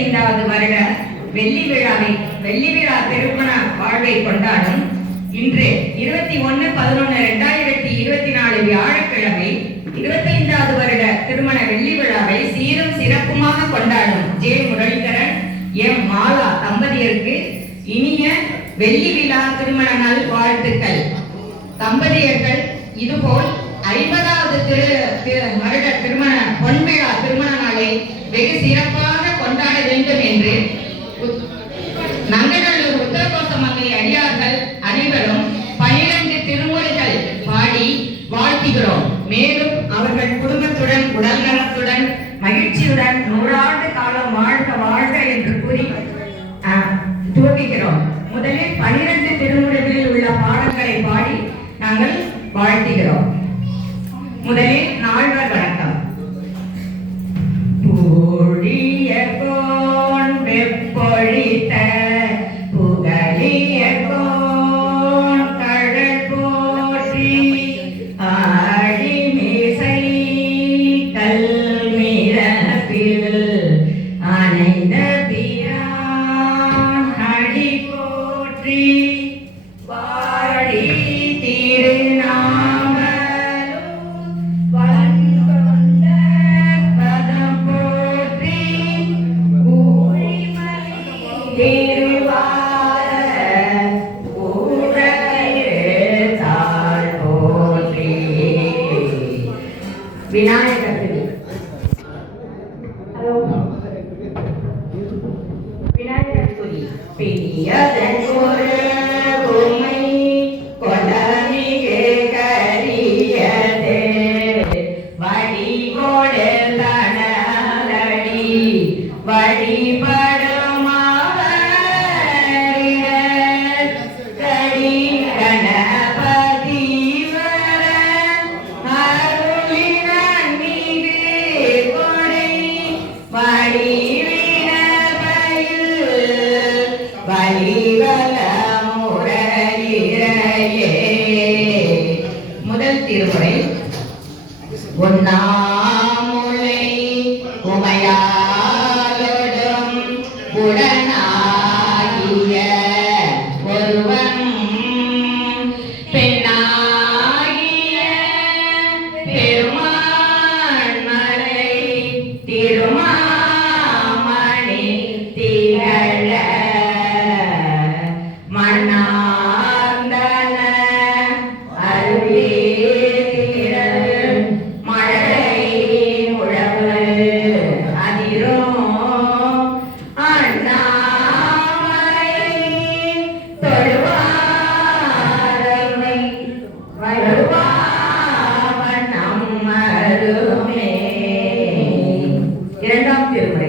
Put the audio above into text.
ஐந்தாவது வருட வெள்ளி விழா திருமண வாழ்வை கொண்டாடும் இன்று 21/11/2024 வியாழக்கிழமை 25வது வருட திருமண வெள்ளி விழாவை சீரும் சிறப்புமாக கொண்டாடும் ஜே முரளிதரன் எம் மாலா தம்பதியருக்கு இனிய வெள்ளி விழா திருமண நல் வாழ்த்துக்கள். தம்பதியர்கள் இதுபோல் 50வது வருட பொன்விழா திருமண நாளை வெகு சிறப்பாக கொண்டாட வேண்டும் என்று நங்கநல்லூர் உத்தரகோசமங்கை அடியார்கள் அனைவரும் 12 திருமுறைகள் பாடி வாழ்த்துகிறோம். மேலும் அவர்கள் குடும்பத்துடன் உடல் நலத்துடன் மகிழ்ச்சியுடன் 100 ஆண்டு காலம் வாழ்க வாழ்க என்று கூறி துவங்குகிறோம். முதலில் 12 திருமுறைகளில் உள்ள பாடல்களை பாடி நாங்கள் வாழ்த்துகிறோம். முதலில் நால்வர் வணக்கம். பூழிய கோன் வெப்பொழித்த புகழிய கோன் கடல் போற்றி ஆடிமிசை கல்மிரப்பில் அணைந்த பிரான் அடி போற்றி வாழி திருநாம விநாயகர் துதி பெரியதன் ஒரு பொம்மை கொண்டமிகு கரியது வடிகோடு தனலடி வழிபடும் கடி கணபதி வர அருளினான் மீது கொடை வடிவினபயில் வழிவல முறையிறையே. முதல் திருமுறை. ஒன்னாமுலை உமையாலோடும் உடனாகிய ஒருவன் பெண்ணாகிய பெருமான் மலை திருமாமணி திகழ மன்னார்ந்தன அருளே இரண்டாம் திருமுறை.